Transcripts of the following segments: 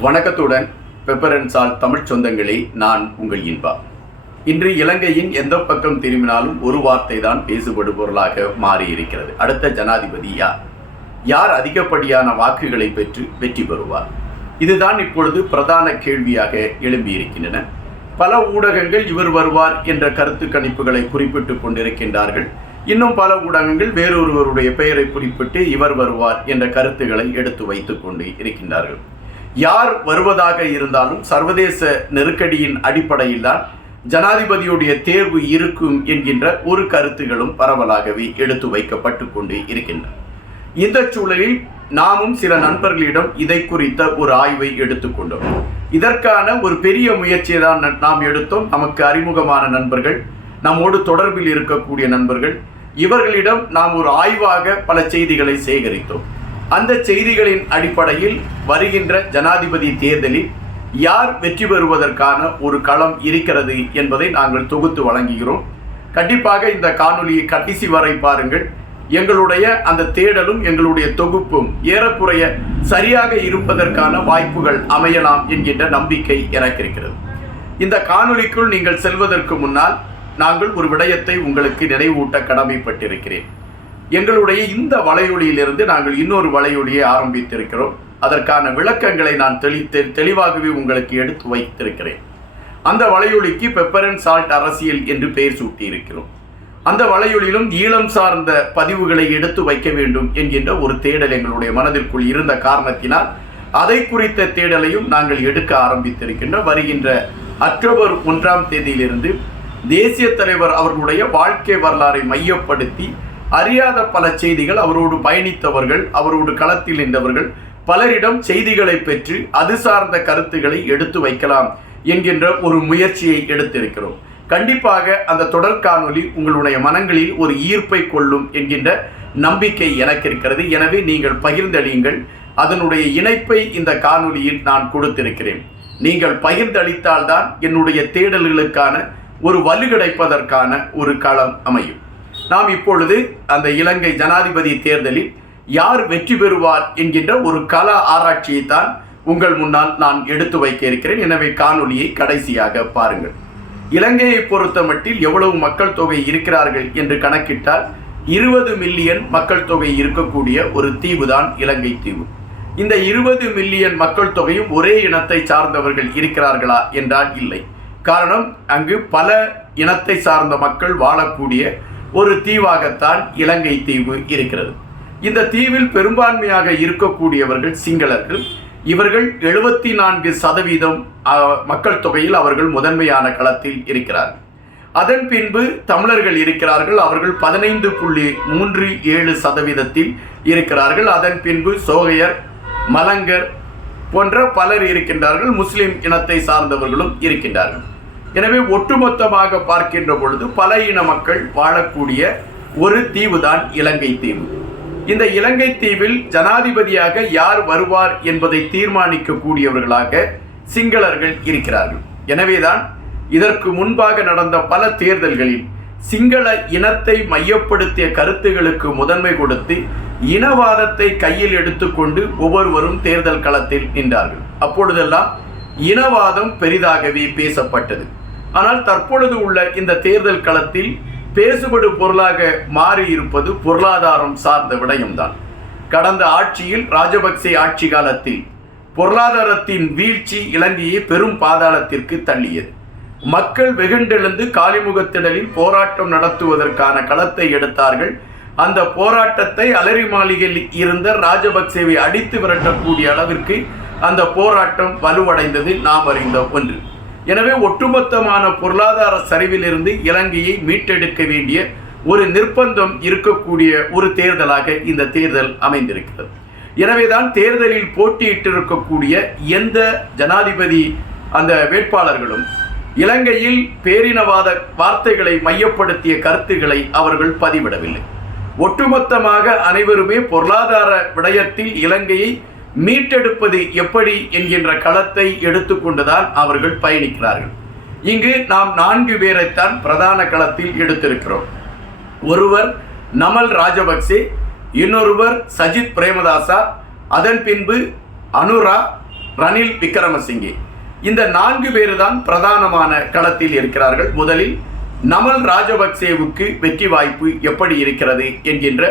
வணக்கத்துடன் பெப்பரன்சால் தமிழ் சொந்தங்களே நான் உங்கள் இன்பா. இன்று இலங்கையின் எந்த பக்கம் திரும்பினாலும் ஒரு வார்த்தை தான் பேசுபடு பொருளாக மாறியிருக்கிறது. அடுத்த ஜனாதிபதி யார்? யார் அதிகப்படியான வாக்குகளை பெற்று வெற்றி பெறுவார்? இதுதான் இப்பொழுது பிரதான கேள்வியாக எழும்பியிருக்கின்றன. பல ஊடகங்கள் இவர் வருவார் என்ற கருத்து கணிப்புகளை குறிப்பிட்டுக் கொண்டிருக்கின்றார்கள். இன்னும் பல ஊடகங்கள் வேறொருவருடைய பெயரை குறிப்பிட்டு இவர் வருவார் என்ற கருத்துக்களை எடுத்து வைத்துக் கொண்டு இருக்கின்றார்கள். யார் வருவதாக இருந்தாலும் சர்வதேச நெருக்கடியின் அடிப்படையில் தான் ஜனாதிபதியுடைய தேர்வு இருக்கும் என்கின்ற ஒரு கருத்துகளும் பரவலாகவே எடுத்து வைக்கப்பட்டு கொண்டு இருக்கின்றன. இந்த சூழலில் நாமும் சில நண்பர்களிடம் இதை குறித்த ஒரு ஆய்வை எடுத்துக்கொண்டோம் இதற்கான ஒரு பெரிய முயற்சியை தான் ந- நாம் எடுத்தோம். நமக்கு அறிமுகமான நண்பர்கள் நம்மோடு தொடர்பில் இருக்கக்கூடிய நண்பர்கள். இவர்களிடம் நாம் ஒரு ஆய்வாக பல செய்திகளை சேகரித்தோம். அந்த செய்திகளின் அடிப்படையில் வருகின்ற ஜனாதிபதி தேர்தலில் யார் வெற்றி பெறுவதற்கான ஒரு களம் இருக்கிறது என்பதை நாங்கள் தொகுத்து வழங்குகிறோம். கண்டிப்பாக இந்த காணொலியை கடைசி வரை பாருங்கள். எங்களுடைய அந்த தேடலும் எங்களுடைய தொகுப்பும் ஏறக்குறைய சரியாக இருப்பதற்கான வாய்ப்புகள் அமையலாம் என்கின்ற நம்பிக்கை எனக்கு இருக்கிறது. இந்த காணொலிக்குள் நீங்கள் செல்வதற்கு முன்னால் நாங்கள் ஒரு விடயத்தை உங்களுக்கு நினைவூட்ட கடமைப்பட்டிருக்கிறேன். எங்களுடைய இந்த வலையொலியிலிருந்து நாங்கள் இன்னொரு வலையொலியை ஆரம்பித்திருக்கிறோம். அதற்கான விளக்கங்களை நான் தெளி தெளிவாகவே உங்களுக்கு எடுத்து வைத்திருக்கிறேன். அந்த வலையொலிக்கு பெப்பரன் சால்ட் அரசியல் என்று பெயர் சூட்டியிருக்கிறோம். அந்த வலையொலியிலும் ஈழம் சார்ந்த பதிவுகளை எடுத்து வைக்க வேண்டும் என்கின்ற ஒரு தேடல் எங்களுடைய மனதிற்குள் இருந்த காரணத்தினால் அதை குறித்த தேடலையும் நாங்கள் எடுக்க ஆரம்பித்திருக்கின்ற வருகின்ற அக்டோபர் ஒன்றாம் தேதியிலிருந்து தேசிய தலைவர் அவர்களுடைய வாழ்க்கை வரலாறை மையப்படுத்தி அறியாத பல செய்திகள் அவரோடு பயணித்தவர்கள் அவரோடு களத்தில் நின்றவர்கள் பலரிடம் செய்திகளை பெற்று அது சார்ந்த கருத்துக்களை எடுத்து வைக்கலாம் என்கின்ற ஒரு முயற்சியை எடுத்திருக்கிறோம். கண்டிப்பாக அந்த தொடர் காணொலி உங்களுடைய மனங்களில் ஒரு ஈர்ப்பை கொள்ளும் என்கின்ற நம்பிக்கை எனக்கு இருக்கிறது. எனவே நீங்கள் பகிர்ந்தளியுங்கள். அதனுடைய இணைப்பை இந்த காணொலியில் நான் கொடுத்திருக்கிறேன். நீங்கள் பகிர்ந்தளித்தால்தான் என்னுடைய தேடல்களுக்கான ஒரு வலு கிடைப்பதற்கான ஒரு களம் அமையும். நாம் இப்பொழுது அந்த இலங்கை ஜனாதிபதி தேர்தலில் யார் வெற்றி பெறுவார் என்கின்ற ஒரு கல ஆராய்ச்சியை தான் உங்கள் முன்னால் நான் எடுத்து வைக்க இருக்கிறேன். எனவே காணொலியை கடைசியாக பாருங்கள். இலங்கையை பொறுத்தமட்டில் எவ்வளவு மக்கள் தொகை இருக்கிறார்கள் என்று கணக்கிட்டால் இருபது மில்லியன் மக்கள் தொகை இருக்கக்கூடிய ஒரு தீவு தான் இலங்கை தீவு. இந்த இருபது மில்லியன் மக்கள் தொகையும் ஒரே இனத்தை சார்ந்தவர்கள் இருக்கிறார்களா என்றால் இல்லை. காரணம் அங்கு பல இனத்தை சார்ந்த மக்கள் வாழக்கூடிய ஒரு தீவாகத்தான் இலங்கை தீவு இருக்கிறது. இந்த தீவில் பெரும்பான்மையாக இருக்கக்கூடியவர்கள் சிங்களர்கள். இவர்கள் எழுபத்தி நான்கு சதவீதம் மக்கள் தொகையில் அவர்கள் முதன்மையான களத்தில் இருக்கிறார்கள். அதன் பின்பு தமிழர்கள் இருக்கிறார்கள். அவர்கள் பதினைந்து புள்ளி மூன்று ஏழு சதவீதத்தில் இருக்கிறார்கள். அதன் பின்பு சோகையர் மலங்கர் போன்ற பலர் இருக்கின்றார்கள். முஸ்லிம் இனத்தை சார்ந்தவர்களும் இருக்கின்றார்கள். எனவே ஒட்டுமொத்தமாக பார்க்கின்ற பொழுது பல இன மக்கள் வாழக்கூடிய ஒரு தீவுதான் இலங்கை தீவு. இந்த இலங்கை தீவில் ஜனாதிபதியாக யார் வருவார் என்பதை தீர்மானிக்கக்கூடியவர்களாக சிங்களர்கள் இருக்கிறார்கள். எனவேதான் இதற்கு முன்பாக நடந்த பல தேர்தல்களில் சிங்கள இனத்தை மையப்படுத்திய கருத்துகளுக்கு முதன்மை கொடுத்து இனவாதத்தை கையில் எடுத்துக்கொண்டு ஒவ்வொருவரும் தேர்தல் களத்தில் நின்றார்கள். அப்பொழுதெல்லாம் இனவாதம் பெரிதாகவே பேசப்பட்டது. ஆனால் தற்பொழுது உள்ள இந்த தேர்தல் களத்தில் பேசுபடு பொருளாக மாறியிருப்பது பொருளாதாரம் சார்ந்த விடயம்தான். கடந்த ஆட்சியில் ராஜபக்சே ஆட்சி காலத்தில் பொருளாதாரத்தின் வீழ்ச்சி இலங்கையை பெரும் பாதாளத்திற்கு தள்ளியது. மக்கள் வெகுண்டெழுந்து காலிமுகத்திடலில் போராட்டம் நடத்துவதற்கான களத்தை எடுத்தார்கள். அந்த போராட்டத்தை அலரி மாளிகையில் இருந்த ராஜபக்சேவை அடித்து விரட்டக்கூடிய அளவிற்கு அந்த போராட்டம் வலுவடைந்தது நாம் அறிந்த ஒன்று. எனவே ஒட்டுமொத்தமான பொருளாதார சரிவிலிருந்து இலங்கையை மீட்டெடுக்க வேண்டிய ஒரு நிர்பந்தம் இருக்கக்கூடிய ஒரு தேர்தலாக இந்த தேர்தல் அமைந்திருக்கிறது. எனவேதான் தேர்தலில் போட்டியிட்டிருக்கக்கூடிய எந்த ஜனாதிபதி அந்த வேட்பாளர்களும் இலங்கையில் பேரினவாத வார்த்தைகளை மையப்படுத்திய கருத்துக்களை அவர்கள் பதிவிடவில்லை. ஒட்டுமொத்தமாக அனைவருமே பொருளாதார விடயத்தில் இலங்கையை மீட்டெடுப்பது எப்படி என்கின்ற களத்தை எடுத்துக்கொண்டுதான் அவர்கள் பயணிக்கிறார்கள். இங்கு நாம் நான்கு பேரைத்தான் பிரதான களத்தில் எடுத்திருக்கிறோம். ஒருவர் நமல் ராஜபக்சே இன்னொருவர் சஜித் பிரேமதாசா அதன் பின்பு அனுரா ரணில் விக்ரமசிங்கே. இந்த நான்கு பேர் தான் பிரதானமான களத்தில் இருக்கிறார்கள். முதலில் நமல் ராஜபக்சேவுக்கு வெற்றி வாய்ப்பு எப்படி இருக்கிறது என்கின்ற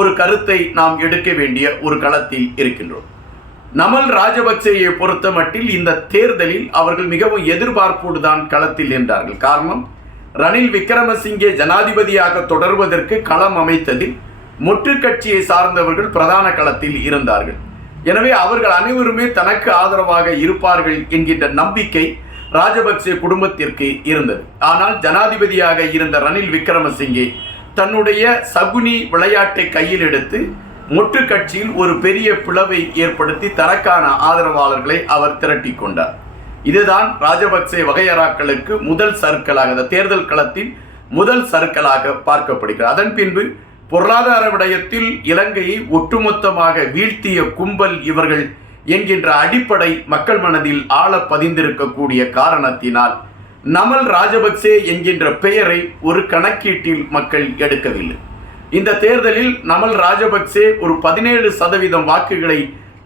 ஒரு கருத்தை நாம் எடுக்க வேண்டிய ஒரு களத்தில் இருக்கின்றோம். நமல் ராஜபக்சேயை பொறுத்த மட்டில் இந்த தேர்தலில் அவர்கள் மிகவும் எதிர்பார்ப்போடு தான் களத்தில் நின்றார்கள். காரணம் ரணில் விக்ரமசிங்கே ஜனாதிபதியாக தொடர்வதற்கு களம் அமைத்ததில் முற்று கட்சியை சார்ந்தவர்கள் பிரதான களத்தில் இருந்தார்கள். எனவே அவர்கள் அனைவருமே தனக்கு ஆதரவாக இருப்பார்கள் என்கின்ற நம்பிக்கை ராஜபக்சே குடும்பத்திற்கு இருந்தது. ஆனால் ஜனாதிபதியாக இருந்த ரணில் விக்ரமசிங்கே தன்னுடைய சகுனி விளையாட்டை கையில் எடுத்து முற்று கட்சியில் ஒரு பெரிய பிளவை ஏற்படுத்தி தனக்கான ஆதரவாளர்களை அவர் திரட்டி கொண்டார். இதுதான் ராஜபக்சே வகையறாக்களுக்கு முதல் சர்க்கலாக இந்த தேர்தல் களத்தில் முதல் சர்க்கலாக பார்க்கப்படுகிறது. அதன் பின்பு பொருளாதார விடயத்தில் இலங்கையை ஒட்டுமொத்தமாக வீழ்த்திய கும்பல் இவர்கள் என்கின்ற அடிப்படை மக்கள் மனதில் ஆழ பதிந்திருக்கக்கூடிய காரணத்தினால் நமல் ராஜபக்சே என்கின்ற பெயரை ஒரு கணக்கீட்டில் மக்கள் எடுக்கவில்லை. இந்த தேர்தலில் நமல் ராஜபக்சே ஒரு பதினேழு சதவீதம் வாக்குகளை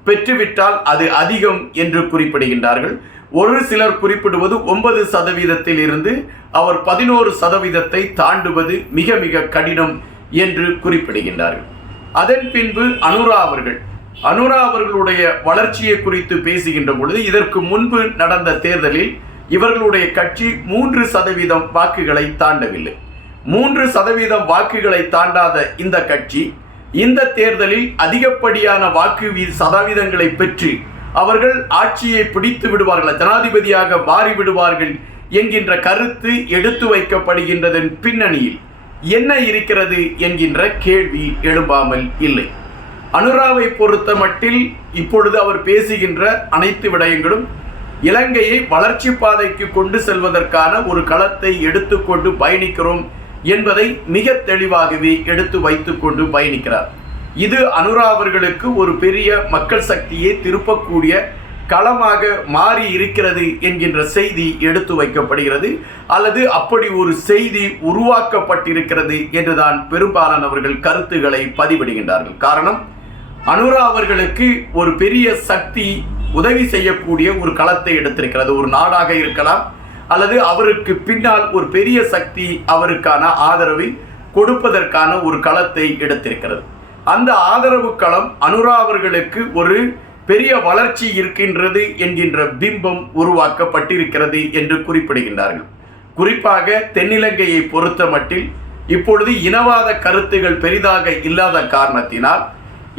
பெற்றுவிட்டால் அது அதிகம் என்று குறிப்பிடுகின்றார்கள். ஒரு சிலர் குறிப்பிடுவது ஒன்பது சதவீதத்தில் இருந்து அவர் பதினோரு சதவீதத்தை தாண்டுவது மிக மிக கடினம் என்று குறிப்பிடுகின்றார்கள். அதன் பின்பு அனுரா அவர்கள். அனுரா அவர்களுடைய வளர்ச்சியை குறித்து பேசுகின்ற பொழுது இதற்கு முன்பு நடந்த தேர்தலில் இவர்களுடைய கட்சி மூன்று சதவீதம் வாக்குகளை தாண்டவில்லை. மூன்று சதவீதம் வாக்குகளை தாண்டாத இந்த கட்சி இந்த தேர்தலில் அதிகப்படியான வாக்கு சதவீதங்களை பெற்று அவர்கள் ஆட்சியை பிடித்து விடுவார்கள் ஜனாதிபதியாக மாறிவிடுவார்கள் என்கின்ற கருத்து எடுத்து வைக்கப்படுகின்றதன் பின்னணியில் என்ன இருக்கிறது என்கின்ற கேள்வி எழும்பாமல் இல்லை. அனுராவை பொறுத்த மட்டில் இப்பொழுது அவர் பேசுகின்ற அனைத்து விடயங்களும் இலங்கையை வளர்ச்சி பாதைக்கு கொண்டு செல்வதற்கான ஒரு களத்தை எடுத்துக்கொண்டு பயணிக்கிறோம் என்பதை மிக தெளிவாகவே எடுத்து வைத்துக்கொண்டு பயணிக்கிறார். இது அனுரா அவர்களுக்கு ஒரு பெரிய மக்கள் சக்தியை திருப்பக்கூடிய களமாக மாறி இருக்கிறது என்கின்ற செய்தி எடுத்து வைக்கப்படுகிறது. அல்லது அப்படி ஒரு செய்தி உருவாக்கப்பட்டிருக்கிறது என்றுதான் பெரும்பாலானவர்கள் கருத்துக்களை பதிவிடுகின்றார்கள். காரணம் அனுரா அவர்களுக்கு ஒரு பெரிய சக்தி உதவி செய்யக்கூடிய ஒரு களத்தை எடுத்திருக்கிறது. ஒரு நாடாக இருக்கலாம் அல்லது அவருக்கு பின்னால் ஒரு பெரிய சக்தி அவருக்கான ஆதரவை கொடுப்பதற்கான ஒரு களத்தை எடுத்திருக்கிறது. அந்த ஆதரவு களம் அனுரா அவர்களுக்கு ஒரு பெரிய வளர்ச்சி இருக்கின்றது என்கின்ற பிம்பம் உருவாக்கப்பட்டிருக்கிறது என்று குறிப்பிடுகின்றார்கள். குறிப்பாக தென்னிலங்கையை பொறுத்த மட்டில் இப்பொழுது இனவாத கருத்துகள் பெரிதாக இல்லாத காரணத்தினால்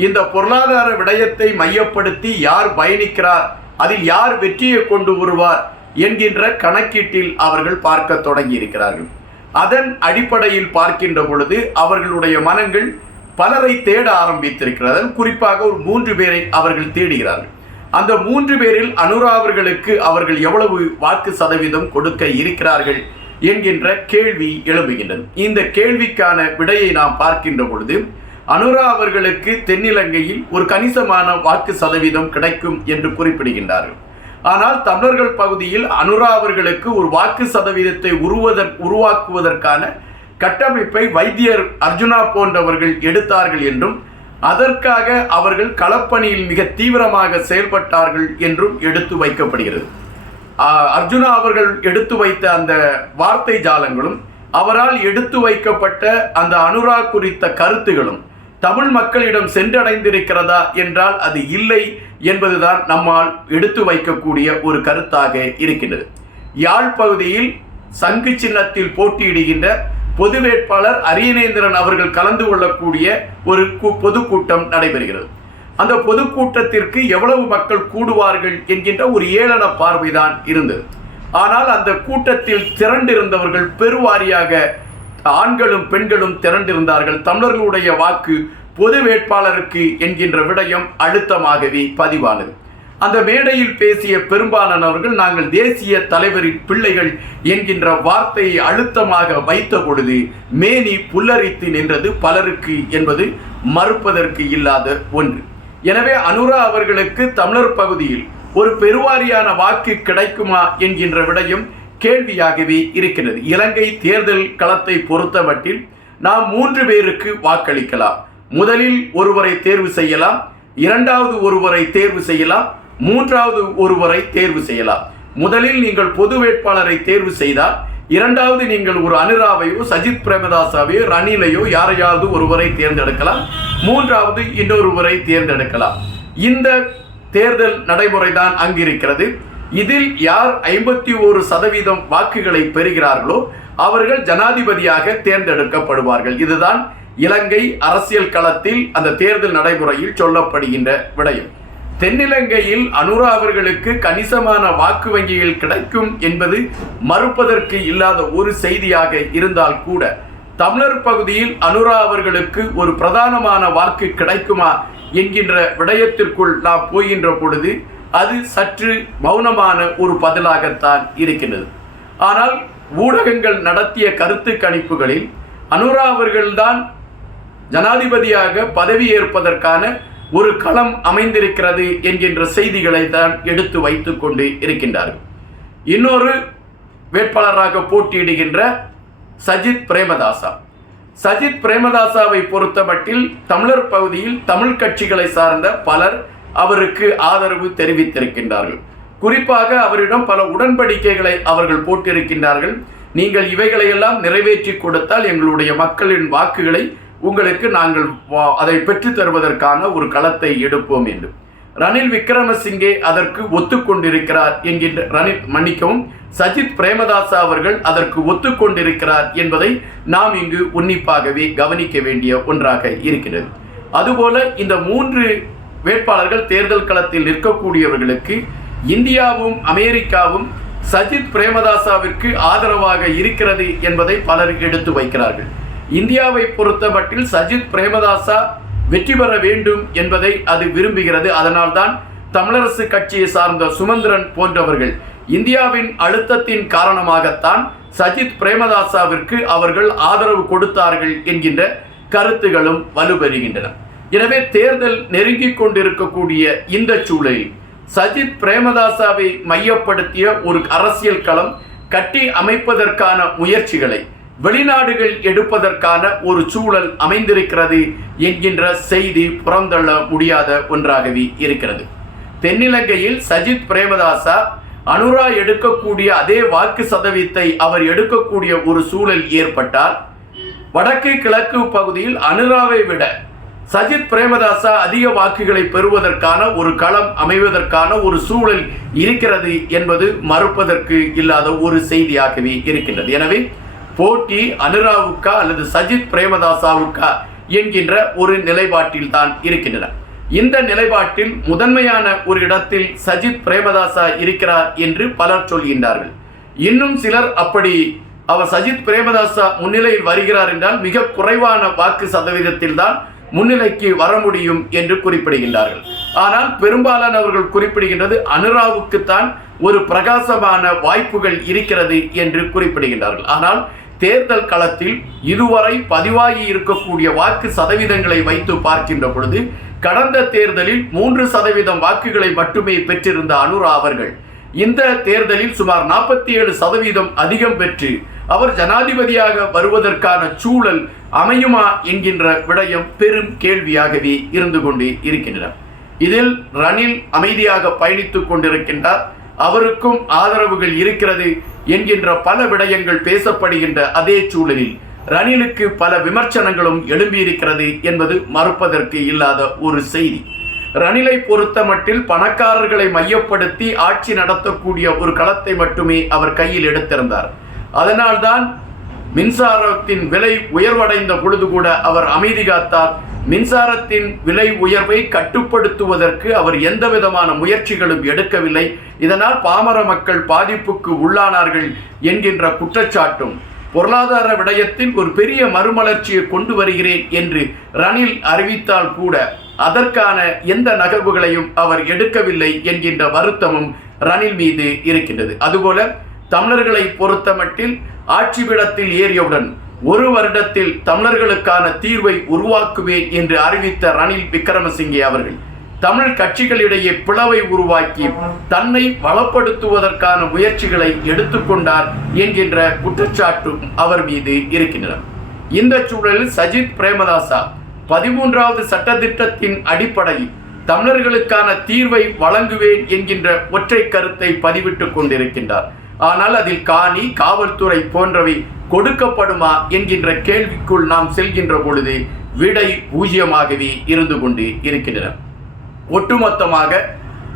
இந்த பொருளாதார விடயத்தை மையப்படுத்தி யார் பயணிக்கிறார் அதில் யார் வெற்றியை கொண்டு வருவார் என்கின்ற கணக்கீட்டில் அவர்கள் பார்க்க தொடங்கி இருக்கிறார்கள் அதன் அடிப்படையில் பார்க்கின்ற பொழுது அவர்களுடைய மனங்கள் பலரை தேட ஆரம்பித்திருக்கிறார்கள் குறிப்பாக ஒரு மூன்று பேரை அவர்கள் தேடுகிறார்கள். அந்த மூன்று பேரில் அனுரா அவர்களுக்கு அவர்கள் எவ்வளவு வாக்கு சதவீதம் கொடுக்க இருக்கிறார்கள் என்கின்ற கேள்வி எழும்புகின்றது. இந்த கேள்விக்கான விடையை நாம் பார்க்கின்ற பொழுது அனுரா அவர்களுக்கு தென்னிலங்கையில் ஒரு கணிசமான வாக்கு சதவீதம் கிடைக்கும் என்று குறிப்பிடுகின்றார்கள். ஆனால் தமிழர்கள் பகுதியில் அனுரா அவர்களுக்கு ஒரு வாக்கு சதவீதத்தை உருவதற் உருவாக்குவதற்கான கட்டமைப்பை வைத்தியர் அர்ஜுனா போன்றவர்கள் எடுத்தார்கள் என்றும் அதற்காக அவர்கள் களப்பணியில் மிக தீவிரமாக செயல்பட்டார்கள் என்றும் எடுத்து வைக்கப்படுகிறது. அர்ஜுனா அவர்கள் எடுத்து வைத்த அந்த வார்த்தை ஜாலங்களும் அவரால் எடுத்து வைக்கப்பட்ட அந்த அனுரா குறித்த கருத்துகளும் தமிழ் மக்களிடம் சென்றடைந்திருக்கிறதா என்றால் அது இல்லை என்பதுதான் நம்மால் எடுத்து வைக்கக்கூடிய ஒரு கருத்தாக இருக்கின்றது. யாழ் பகுதியில் சங்கு சின்னத்தில் போட்டியிடுகின்ற பொது வேட்பாளர் அரியநேந்திரன் அவர்கள் கலந்து கொள்ளக்கூடிய ஒரு பொதுக்கூட்டம் நடைபெறுகிறது. அந்த பொதுக்கூட்டத்திற்கு எவ்வளவு மக்கள் கூடுவார்கள் என்கின்ற ஒரு ஏளன பார்வைதான் இருந்தது. ஆனால் அந்த கூட்டத்தில் திரண்டிருந்தவர்கள் பெருவாரியாக ஆண்களும் பெண்களும் திரண்டிருந்தார்கள். தமிழர்களுடைய வாக்கு பொது வேட்பாளருக்கு என்கின்ற விடயம் அழுத்தமாகவே பதிவானது. அந்த மேடையில் பேசிய பெரும்பாலானவர்கள் நாங்கள் தேசிய தலைவரின் பிள்ளைகள் என்கின்ற வார்த்தையை அழுத்தமாக வைத்த பொழுது மேனி புல்லரித்து நின்றது பலருக்கு என்பது மறுப்பதற்கு இல்லாத ஒன்று. எனவே அனுரா அவர்களுக்கு தமிழர் பகுதியில் ஒரு பெருவாரியான வாக்கு கிடைக்குமா என்கின்ற விடயம் கேள்வியாகவே இருக்கிறது. இலங்கை தேர்தல் களத்தை பொறுத்தமட்டில் நாம் மூன்று பேருக்கு வாக்களிக்கலாம். முதலில் ஒருவரை தேர்வு செய்யலாம் இரண்டாவது ஒருவரை தேர்வு செய்யலாம் மூன்றாவது ஒருவரை தேர்வு செய்யலாம். முதலில் நீங்கள் பொது வேட்பாளரை தேர்வு செய்தால் இரண்டாவது நீங்கள் ஒரு அனுராவையோ சஜித் பிரேமதாசாவையோ ரணிலையோ யாரையாவது ஒருவரை தேர்ந்தெடுக்கலாம் மூன்றாவது இன்னொருவரை தேர்ந்தெடுக்கலாம். இந்த தேர்தல் நடைமுறைதான் அங்கிருக்கிறது. இதில் யார் ஐம்பத்தி ஒரு சதவீதம் வாக்குகளை பெறுகிறார்களோ அவர்கள் ஜனாதிபதியாக தேர்ந்தெடுக்கப்படுவார்கள். இதுதான் இலங்கை அரசியல் களத்தில் அந்த தேர்தல் நடைமுறையில் சொல்லப்படுகின்ற விடயம். தென்னிலங்கையில் அனுரா அவர்களுக்கு கணிசமான வாக்கு வங்கிகள் கிடைக்கும் என்பது மறுப்பதற்கு இல்லாத ஒரு செய்தியாக இருந்தால் கூட தமிழர் பகுதியில் அனுரா அவர்களுக்கு ஒரு பிரதானமான வாக்கு கிடைக்குமா என்கின்ற விடயத்திற்குள் நாம் போகின்ற பொழுது அது சற்று மௌனமான ஒரு பதிலாகத்தான் இருக்கின்றது. ஆனால் ஊடகங்கள் நடத்திய கருத்து கணிப்புகளில் அனுரா அவர்கள்தான் ஜனாதிபதியாக பதவியேற்பதற்கான ஒரு களம் அமைந்திருக்கிறது என்கின்ற செய்திகளை தான் எடுத்து வைத்து கொண்டு இருக்கின்றார்கள். இன்னொரு வேட்பாளராக போட்டியிடுகின்ற சஜித் பிரேமதாசா. சஜித் பிரேமதாசாவை பொறுத்தமட்டில் தமிழர் பகுதியில் தமிழ் கட்சிகளை சார்ந்த பலர் அவருக்கு ஆதரவு தெரிவித்திருக்கின்றார்கள். குறிப்பாக அவரிடம் பல உடன்படிக்கைகளை அவர்கள் போட்டிருக்கின்றார்கள். நீங்கள் இவைகளையெல்லாம் நிறைவேற்றி கொடுத்தால் எங்களுடைய மக்களின் வாக்குகளை உங்களுக்கு நாங்கள் அதை பெற்று தருவதற்கான ஒரு களத்தை எடுப்போம் என்று. ரணில் விக்ரமசிங்கே அதற்கு ஒத்துக்கொண்டிருக்கிறார் என்கின்ற ரணில் மன்னிக்கவும் சஜித் பிரேமதாசா அவர்கள் அதற்கு ஒத்துக்கொண்டிருக்கிறார் என்பதை நாம் இங்கு உன்னிப்பாகவே கவனிக்க வேண்டிய ஒன்றாக இருக்கிறது. அதுபோல இந்த மூன்று வேட்பாளர்கள் தேர்தல் களத்தில் நிற்கக்கூடியவர்களுக்கு இந்தியாவும் அமெரிக்காவும் சஜித் பிரேமதாசாவிற்கு ஆதரவாக இருக்கிறது என்பதை பலர் எடுத்து வைக்கிறார்கள். இந்தியாவை பொறுத்தமட்டில் சஜித் பிரேமதாசா வெற்றி பெற வேண்டும் என்பதை அது விரும்புகிறது. அதனால்தான் தமிழரசு கட்சியை சார்ந்த சுமந்திரன் போன்றவர்கள் இந்தியாவின் அழுத்தத்தின் காரணமாகத்தான் சஜித் பிரேமதாசாவிற்கு அவர்கள் ஆதரவு கொடுத்தார்கள் என்கின்ற கருத்துகளும் வலுப்பெறுகின்றன எனவே தேர்தல் நெருங்கிக் கொண்டிருக்கக்கூடிய இந்த சூழலில் சஜித் பிரேமதாசாவை மையப்படுத்திய ஒரு அரசியல் களம் கட்டி அமைப்பதற்கான முயற்சிகளை வெளிநாடுகள் எடுப்பதற்கான ஒரு சூழல் அமைந்திருக்கிறது என்கின்ற செய்தி புறந்தள்ள முடியாத ஒன்றாகவே இருக்கிறது. தென்னிலங்கையில் சஜித் பிரேமதாசா அனுரா எடுக்கக்கூடிய அதே வாக்கு சதவீதத்தை அவர் எடுக்கக்கூடிய ஒரு சூழல் ஏற்பட்டால் வடக்கு கிழக்கு பகுதியில் அனுராவை விட சஜித் பிரேமதாசா அதிக வாக்குகளை பெறுவதற்கான ஒரு களம் அமைவதற்கான ஒரு சூழல் இருக்கிறது என்பது மறுப்பதற்கு இல்லாத ஒரு செய்தியாகவே இருக்கின்றது. எனவே போட்டி அனுராவுக்கா அல்லது சஜித் பிரேமதாசாவுக்கா என்கின்ற ஒரு நிலைப்பாட்டில் தான் இருக்கின்றன. இந்த நிலைப்பாட்டில் முதன்மையான ஒரு இடத்தில் சஜித் பிரேமதாசா இருக்கிறார் என்று பலர் சொல்கின்றார்கள். இன்னும் சிலர் அப்படி அவர் சஜித் பிரேமதாசா முன்னிலையில் வருகிறார் என்றால் மிக குறைவான வாக்கு சதவீதத்தில் தான் முன்னிலைக்கு வர முடியும் என்று குறிப்பிடுகின்றார்கள். ஆனால் பெரும்பாலானவர்கள் குறிப்பிடுகின்றது அனுராவுக்குத்தான் ஒரு பிரகாசமான வாய்ப்புகள் இருக்கிறது என்று குறிப்பிடுகின்றார்கள். ஆனால் தேர்தல் களத்தில் இதுவரை பதிவாகி இருக்கக்கூடிய வாக்கு சதவீதங்களை வைத்து பார்க்கின்ற பொழுது கடந்த தேர்தலில் மூன்று சதவீதம் வாக்குகளை மட்டுமே பெற்றிருந்த அனுரா அவர்கள். இந்த தேர்தலில் சுமார் நாற்பத்தி ஏழு சதவீதம் அதிகம் பெற்று அவர் ஜனாதிபதியாக வருவதற்கான சூழல் அமையுமா என்கின்ற விடயம் பெரும் கேள்வியாகவே இருந்து கொண்டு இருக்கின்றன. இதில் ரணில் அமைதியாக பயணித்துக் கொண்டிருக்கின்றார். அவருக்கும் ஆதரவுகள் இருக்கிறது என்கின்ற பல விடயங்கள் பேசப்படுகின்ற அதே சூழலில் ரணிலுக்கு பல விமர்சனங்களும் எழும்பியிருக்கிறது என்பது மறுப்பதற்கு இல்லாத ஒரு செய்தி. ரணிலை பொறுத்தமட்டில் பணக்காரர்களை மையப்படுத்தி ஆட்சி நடத்தக்கூடிய ஒரு களத்தை மட்டுமே அவர் கையில் எடுத்திருந்தார். அதனால்தான் மின்சாரத்தின் விலை உயர்வடைந்த பொழுது கூட அவர் அமைதி காத்தார் மின்சாரத்தின் விலை உயர்வை கட்டுப்படுத்துவதற்கு அவர் எந்த விதமான முயற்சிகளும் எடுக்கவில்லை. இதனால் பாமர மக்கள் பாதிப்புக்கு உள்ளானார்கள் என்கின்ற குற்றச்சாட்டும் பொருளாதார விடயத்தில் ஒரு பெரிய மறுமலர்ச்சியை கொண்டு வருகிறேன் என்று ரணில் அறிவித்தால் கூட அதற்கான எந்த நகர்வுகளையும் அவர் எடுக்கவில்லை என்கின்ற வருத்தமும் ரணில் மீது இருக்கின்றது. அதுபோல தமிழர்களை பொறுத்தமட்டில் ஆட்சி பீடத்தில் ஏறியவுடன் ஒரு வருடத்தில் தமிழர்களுக்கான தீர்வை உருவாக்குவேன் என்று அறிவித்த ரணில் விக்ரமசிங்கே அவர்கள் தமிழ் கட்சிகளிடையே பிளவை உருவாக்கி தன்னை வளப்படுத்துவதற்கான முயற்சிகளை எடுத்துக்கொண்டார் என்கின்ற குற்றச்சாட்டும் அவர் மீது இருக்கின்றன. இந்த சூழலில் சஜித் பிரேமதாசா பதிமூன்றாவது சட்டத்திட்டத்தின் அடிப்படையில் தமிழர்களுக்கான தீர்வை வழங்குவேன் என்கின்ற ஒற்றை கருத்தை பதிவிட்டுக் கொண்டிருக்கின்றார். ஆனால் அதில் காணி காவல்துறை போன்றவை கொடுக்கப்படுமா என்கின்ற கேள்விக்குள் நாம் செல்கின்ற பொழுது விடை பூஜ்யமாகவே இருந்து கொண்டு இருக்கின்றன. ஒட்டுமொத்தமாக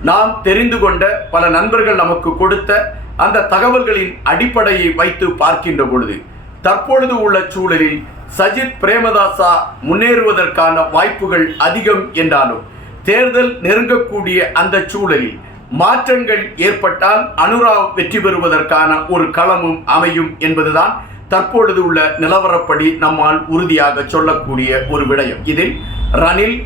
நாம் தெரிந்து கொண்ட பல நண்பர்கள் நமக்கு கொடுத்த அந்த தகவல்களின் அடிப்படையை வைத்து பார்க்கின்ற பொழுது தற்பொழுது உள்ள சூழலில் சஜித் பிரேமதாசா முன்னேறுவதற்கான வாய்ப்புகள் அதிகம் என்றாலும் தேர்தல் நெருங்கக்கூடிய அந்த சூழலில் மாற்றங்கள் ஏற்பட்டால் அனுராவ் வெற்றி பெறுவதற்கான ஒரு களமும் அமையும் என்பதுதான் தற்பொழுது உள்ள நிலவரப்படி நம்மால் உறுதியாக சொல்லக்கூடிய ஒரு விடயம். இதில் ரணில்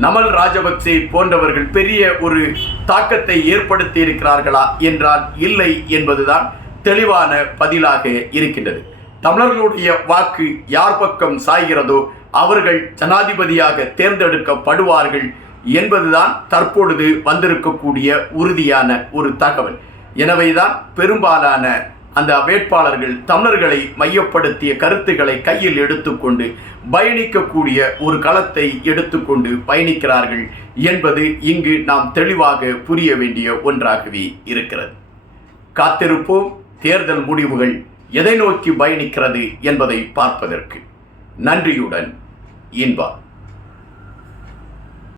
நமல் ராஜபக்சே போன்றவர்கள் பெரிய ஒரு தாக்கத்தை ஏற்படுத்தி இருக்கிறார்களா என்றால் இல்லை என்பதுதான் தெளிவான பதிலாக இருக்கின்றது. தமிழர்களுடைய வாக்கு யார் பக்கம் சாய்கிறதோ அவர்கள் ஜனாதிபதியாக தேர்ந்தெடுக்கப்படுவார்கள் என்பதுதான் தற்பொழுது வந்திருக்கக்கூடிய உறுதியான ஒரு தகவல். எனவேதான் பெரும்பாலான அந்த வேட்பாளர்கள் தமிழர்களை மையப்படுத்திய கருத்துக்களை கையில் எடுத்துக்கொண்டு பயணிக்கக்கூடிய ஒரு களத்தை எடுத்துக்கொண்டு பயணிக்கிறார்கள் என்பது இங்கு நாம் தெளிவாக புரிய வேண்டிய ஒன்றாகவே இருக்கிறது. காத்திருப்போம். தேர்தல் முடிவுகள் எதை நோக்கி பயணிக்கிறது என்பதை பார்ப்பதற்கு. நன்றியுடன் இன்பா.